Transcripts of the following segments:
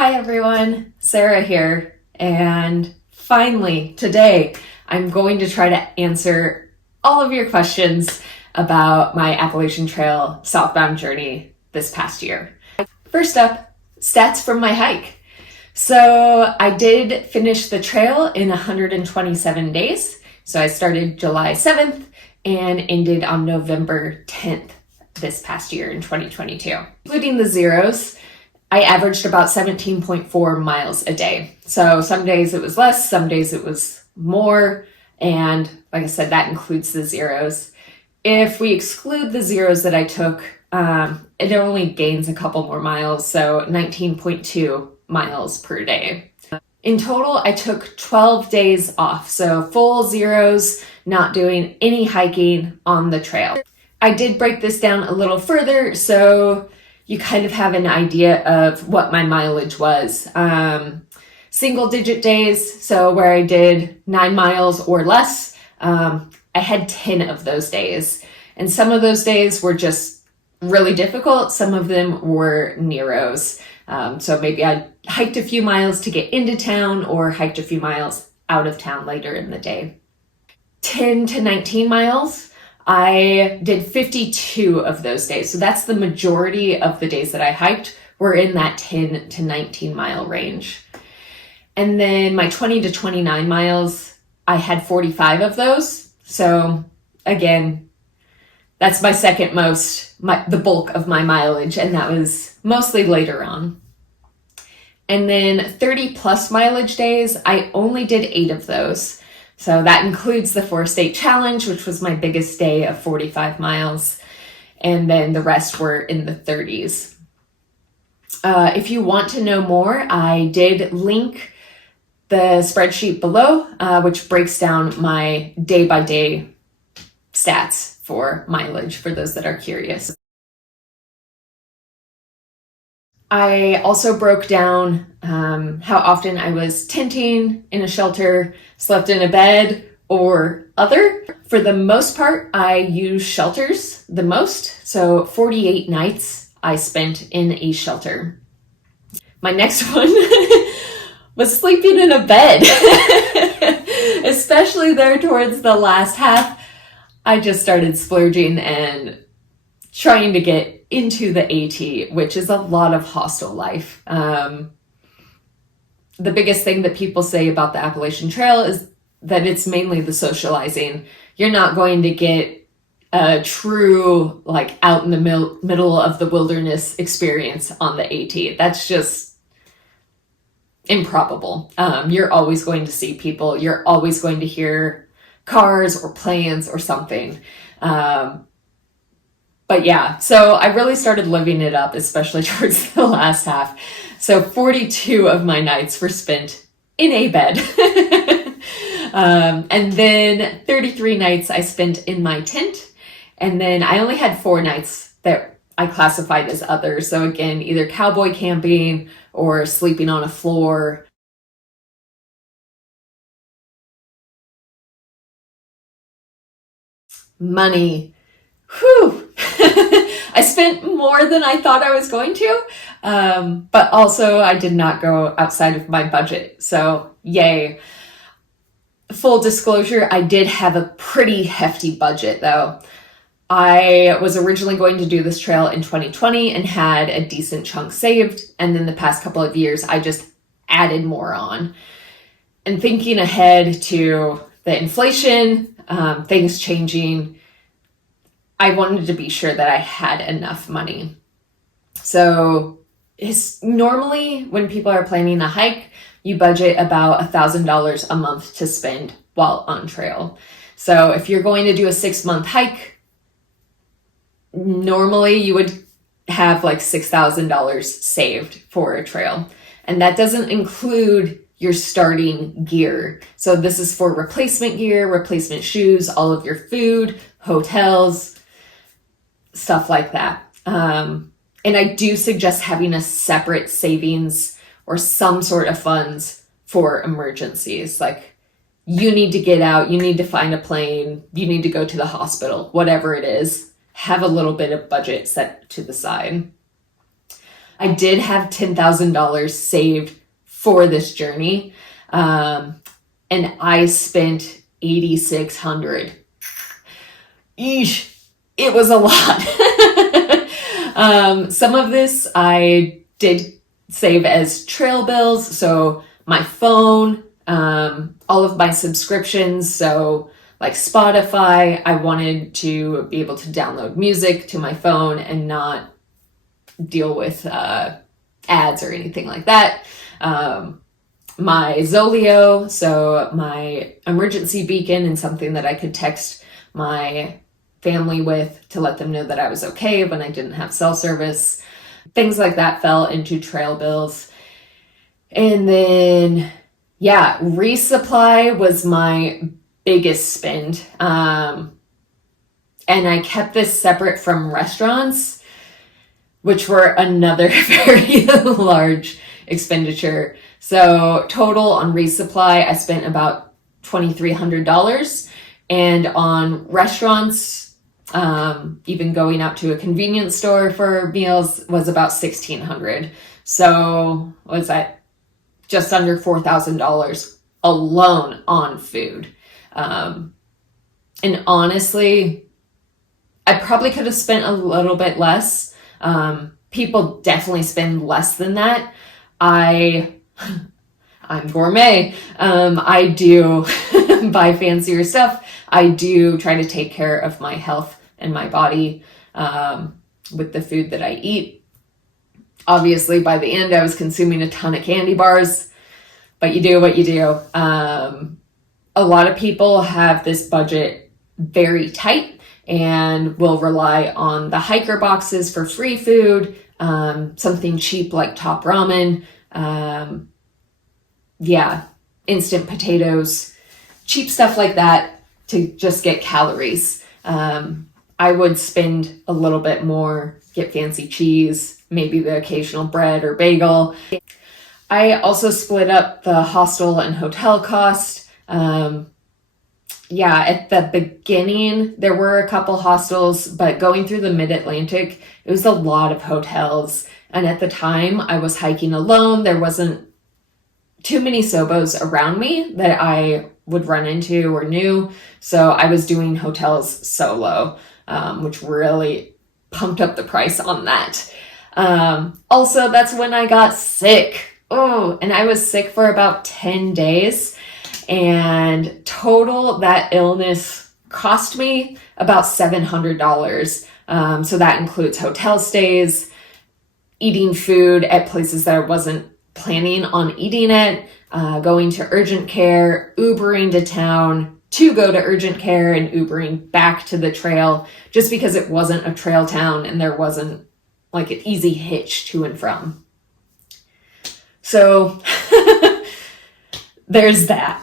Hi everyone, Sarah here, and finally today I'm going to try to answer all of your questions about my Appalachian Trail southbound journey this past year. First up, stats from my hike. So I did finish the trail in 127 days. So I started July 7th and ended on November 10th this past year in 2022. Including the zeros, I averaged about 17.4 miles a day. So some days it was less, some days it was more. And like I said, that includes the zeros. If we exclude the zeros that I took, it only gains a couple more miles. So 19.2 miles per day. In total, I took 12 days off. So full zeros, not doing any hiking on the trail. I did break this down a little further, so you kind of have an idea of what my mileage was. Single digit days, so where I did 9 miles or less, I had 10 of those days. And some of those days were just really difficult. Some of them were Neros. So maybe I hiked a few miles to get into town or hiked a few miles out of town later in the day. 10 to 19 miles. I did 52 of those days. So that's the majority of the days that I hiked were in that 10 to 19 mile range. And then my 20 to 29 miles, I had 45 of those. So again, that's my second most, the bulk of my mileage. And that was mostly later on. And then 30 plus mileage days, I only did 8 of those. So that includes the 4-state challenge, which was my biggest day of 45 miles. And then the rest were in the 30s. If you want to know more, I did link the spreadsheet below, which breaks down my day-by-day stats for mileage for those that are curious. I also broke down how often I was tenting in a shelter, slept in a bed, or other. For the most part, I use shelters the most. So 48 nights I spent in a shelter. My next one was sleeping in a bed, especially there towards the last half. I just started splurging and trying to get into the AT, which is a lot of hostel life. The biggest thing that people say about the Appalachian Trail is that it's mainly the socializing. You're not going to get a true, like, out in the middle of the wilderness experience on the AT. That's just improbable. You're always going to see people. You're always going to hear cars or planes or something. But yeah, so I really started living it up, especially towards the last half. So 42 of my nights were spent in a bed. And then 33 nights I spent in my tent. And then I only had 4 nights that I classified as others. So again, either cowboy camping or sleeping on a floor. Money. Whew. I spent more than I thought I was going to, but also I did not go outside of my budget. So yay. Full disclosure, I did have a pretty hefty budget though. I was originally going to do this trail in 2020 and had a decent chunk saved. And then the past couple of years, I just added more on. And thinking ahead to the inflation, things changing, I wanted to be sure that I had enough money. So normally when people are planning a hike, you budget about $1,000 a month to spend while on trail. So if you're going to do a 6-month hike, normally you would have like $6,000 saved for a trail. And that doesn't include your starting gear. So this is for replacement gear, replacement shoes, all of your food, hotels, stuff like that. And I do suggest having a separate savings or some sort of funds for emergencies. Like you need to get out, you need to find a plane, you need to go to the hospital, whatever it is, have a little bit of budget set to the side. I did have $10,000 saved for this journey, and I spent $8,600. Eesh, it was a lot. Some of this I did save as trail bills, so my phone, all of my subscriptions, so like Spotify, I wanted to be able to download music to my phone and not deal with ads or anything like that. My Zolio, so my emergency beacon and something that I could text my family with to let them know that I was okay when I didn't have cell service. Things like that fell into trail bills. And then, yeah, resupply was my biggest spend. And I kept this separate from restaurants, which were another very large expenditure. So total on resupply, I spent about $2,300. And on restaurants, even going out to a convenience store for meals was about $1,600. So was that just under $4,000 alone on food? And honestly, I probably could have spent a little bit less. People definitely spend less than that. I'm gourmet. I do buy fancier stuff. I do try to take care of my health and my body with the food that I eat. Obviously, by the end, I was consuming a ton of candy bars, but you do what you do. A lot of people have this budget very tight and will rely on the hiker boxes for free food, something cheap like Top Ramen, instant potatoes, cheap stuff like that to just get calories. I would spend a little bit more, get fancy cheese, maybe the occasional bread or bagel. I also split up the hostel and hotel cost. At the beginning, there were a couple hostels, but going through the mid-Atlantic, it was a lot of hotels. And at the time, I was hiking alone. There wasn't too many SOBOs around me that I would run into or knew. So I was doing hotels solo, which really pumped up the price on that. Also, that's when I got sick. Oh, and I was sick for about 10 days. And total, that illness cost me about $700. So that includes hotel stays, eating food at places that I wasn't planning on eating at, going to urgent care, Ubering to town to go to urgent care and Ubering back to the trail just because it wasn't a trail town and there wasn't like an easy hitch to and from. So there's that.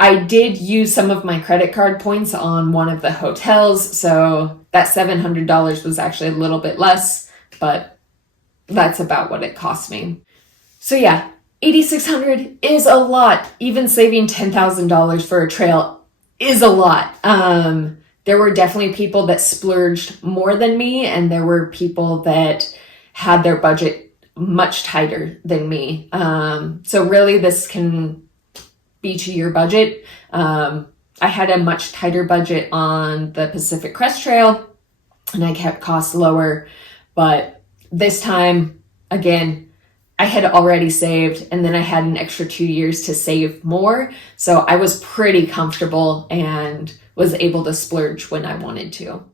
I did use some of my credit card points on one of the hotels, so that $700 was actually a little bit less, but that's about what it cost me. So yeah, $8,600 is a lot. Even saving $10,000 for a trail is a lot. There were definitely people that splurged more than me, and there were people that had their budget much tighter than me. So really this can be to your budget. I had a much tighter budget on the Pacific Crest Trail and I kept costs lower, but this time, again, I had already saved and then I had an extra 2 years to save more. So I was pretty comfortable and was able to splurge when I wanted to.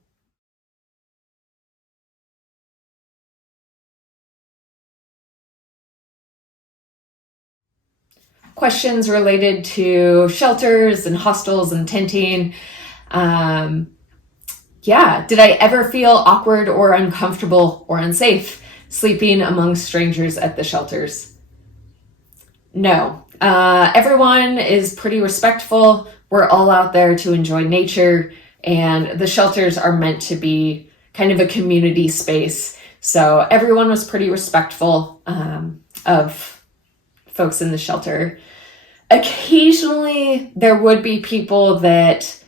Questions related to shelters and hostels and tenting. Did I ever feel awkward or uncomfortable or unsafe sleeping among strangers at the shelters? No. Everyone is pretty respectful. We're all out there to enjoy nature, and the shelters are meant to be kind of a community space. So everyone was pretty respectful of folks in the shelter. Occasionally, there would be people that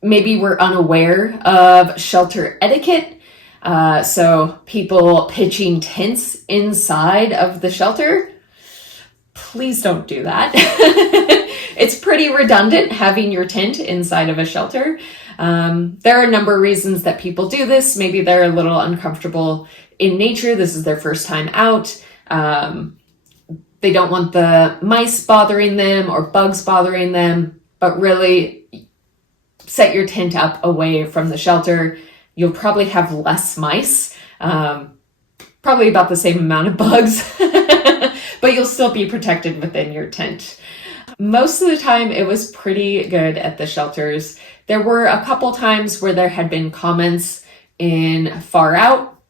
maybe were unaware of shelter etiquette. So people pitching tents inside of the shelter, please don't do that. It's pretty redundant having your tent inside of a shelter. There are a number of reasons that people do this. Maybe they're a little uncomfortable in nature. This is their first time out. They don't want the mice bothering them or bugs bothering them, but really set your tent up away from the shelter. You'll probably have less mice, probably about the same amount of bugs, but you'll still be protected within your tent. Most of the time, it was pretty good at the shelters. There were a couple times where there had been comments in Far Out,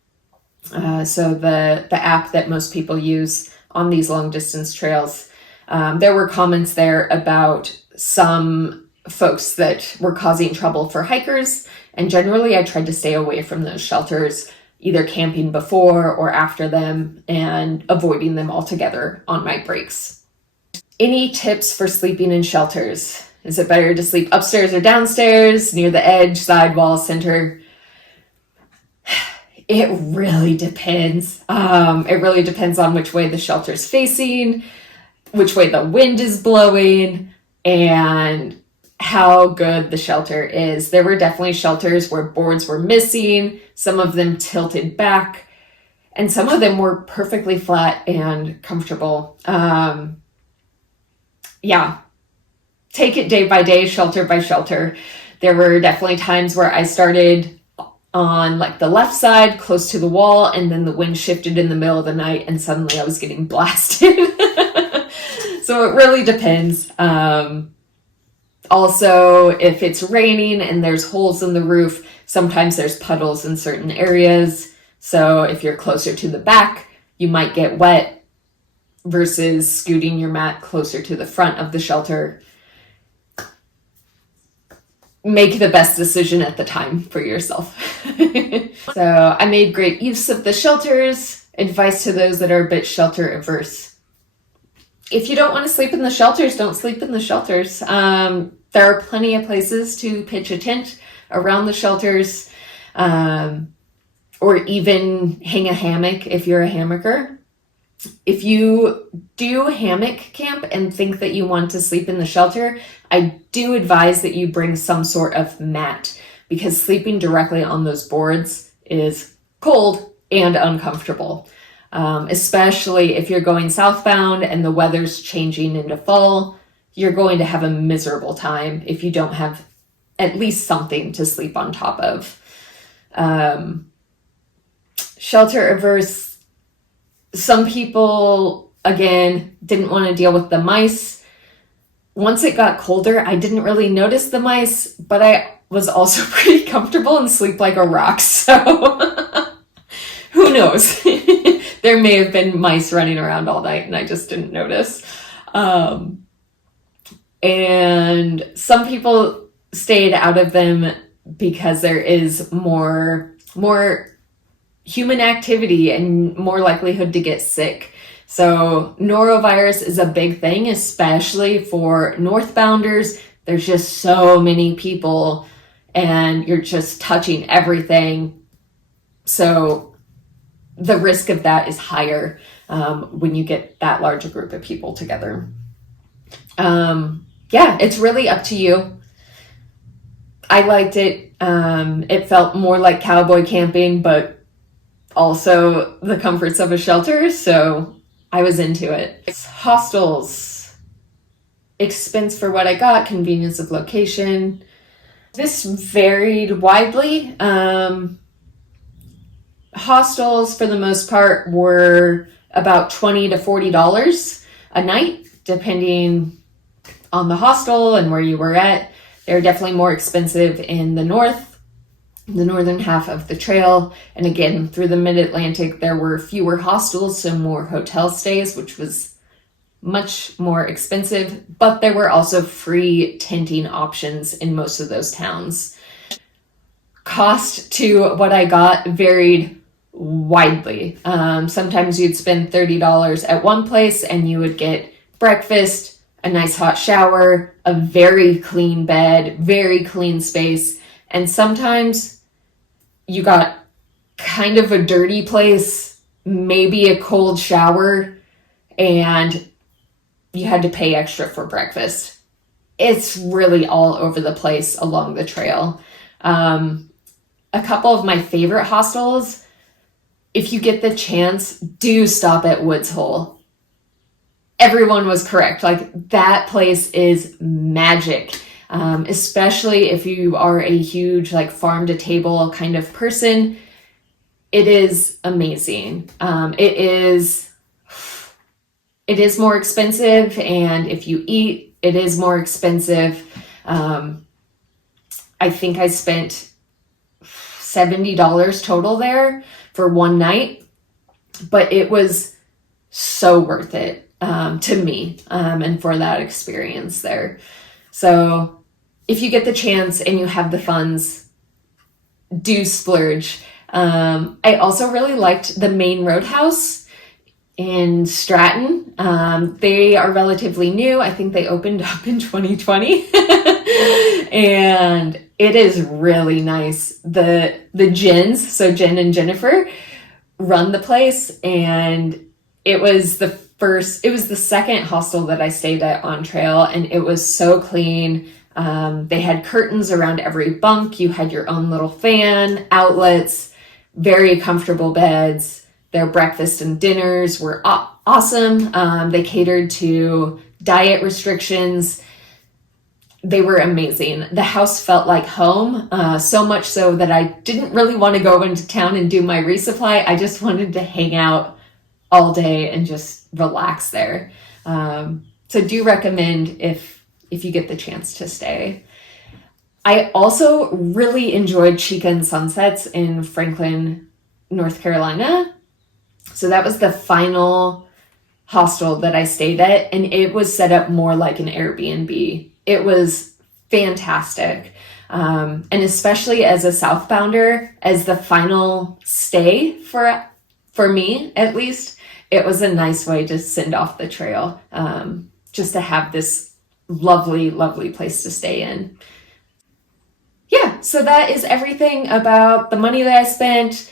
so the app that most people use on these long distance trails. There were comments there about some folks that were causing trouble for hikers, and generally I tried to stay away from those shelters, either camping before or after them and avoiding them altogether on my breaks. Any tips for sleeping in shelters? Is it better to sleep upstairs or downstairs, near the edge, side wall, center? It really depends. It really depends on which way the shelter's facing, which way the wind is blowing, and how good the shelter is. There were definitely shelters where boards were missing, some of them tilted back, and some of them were perfectly flat and comfortable. Yeah, take it day by day, shelter by shelter. There were definitely times where I started on like the left side close to the wall, and then the wind shifted in the middle of the night and suddenly I was getting blasted. So it really depends. Also, if it's raining and there's holes in the roof, sometimes there's puddles in certain areas. So if you're closer to the back, you might get wet versus scooting your mat closer to the front of the shelter. Make the best decision at the time for yourself. So I made great use of the shelters. Advice to those that are a bit shelter averse. If you don't want to sleep in the shelters, don't sleep in the shelters. There are plenty of places to pitch a tent around the shelters, or even hang a hammock if you're a hammocker. If you do hammock camp and think that you want to sleep in the shelter, I do advise that you bring some sort of mat, because sleeping directly on those boards is cold and uncomfortable, especially if you're going southbound and the weather's changing into fall. You're going to have a miserable time if you don't have at least something to sleep on top of. Shelter averse. Some people, again, didn't want to deal with the mice. Once it got colder, I didn't really notice the mice, but I was also pretty comfortable and sleep like a rock. So who knows? There may have been mice running around all night and I just didn't notice. And some people stayed out of them because there is more human activity and more likelihood to get sick. So norovirus is a big thing, especially for northbounders. There's just so many people and you're just touching everything. So the risk of that is higher when you get that large a group of people together. Yeah, it's really up to you. I liked it. It felt more like cowboy camping, but also the comforts of a shelter, so I was into it. Hostels, expense for what I got, convenience of location. This varied widely. Hostels, for the most part, were about $20 to $40 a night, depending on the hostel and where you were at. They're definitely more expensive in the northern half of the trail. And again, through the mid-Atlantic, there were fewer hostels, so more hotel stays, which was much more expensive. But there were also free tenting options in most of those towns. Cost to what I got varied widely. Sometimes you'd spend $30 at one place and you would get breakfast, a nice hot shower, a very clean bed, very clean space. And sometimes you got kind of a dirty place, maybe a cold shower, and you had to pay extra for breakfast. It's really all over the place along the trail. A couple of my favorite hostels, if you get the chance, do stop at Woods Hole. Everyone was correct. Like, that place is magic. Especially if you are a huge like farm to table kind of person. It is amazing. It is more expensive, and if you eat, it is more expensive. I think I spent $70 total there for one night, but it was so worth it to me, and for that experience there. So if you get the chance and you have the funds, do splurge. I also really liked the Main Roadhouse in Stratton. They are relatively new. I think they opened up in 2020. And it is really nice. The Jens, so Jen and Jennifer, run the place, and it was the second hostel that I stayed at on trail, and it was so clean. They had curtains around every bunk. You had your own little fan, outlets, very comfortable beds. Their breakfast and dinners were awesome. They catered to diet restrictions. They were amazing. The house felt like home, so much so that I didn't really want to go into town and do my resupply. I just wanted to hang out all day and just relax there. So do recommend if you get the chance to stay. I also really enjoyed Chica and Sunsets in Franklin, North Carolina. So that was the final hostel that I stayed at, and it was set up more like an Airbnb. It was fantastic. And especially as a southbounder, as the final stay for me, at least, it was a nice way to send off the trail, just to have this lovely, lovely place to stay in. Yeah, so that is everything about the money that I spent,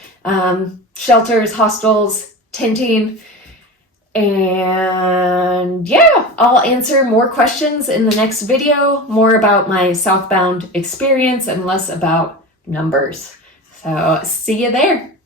shelters, hostels, tenting, and yeah, I'll answer more questions in the next video, more about my southbound experience and less about numbers. So see you there.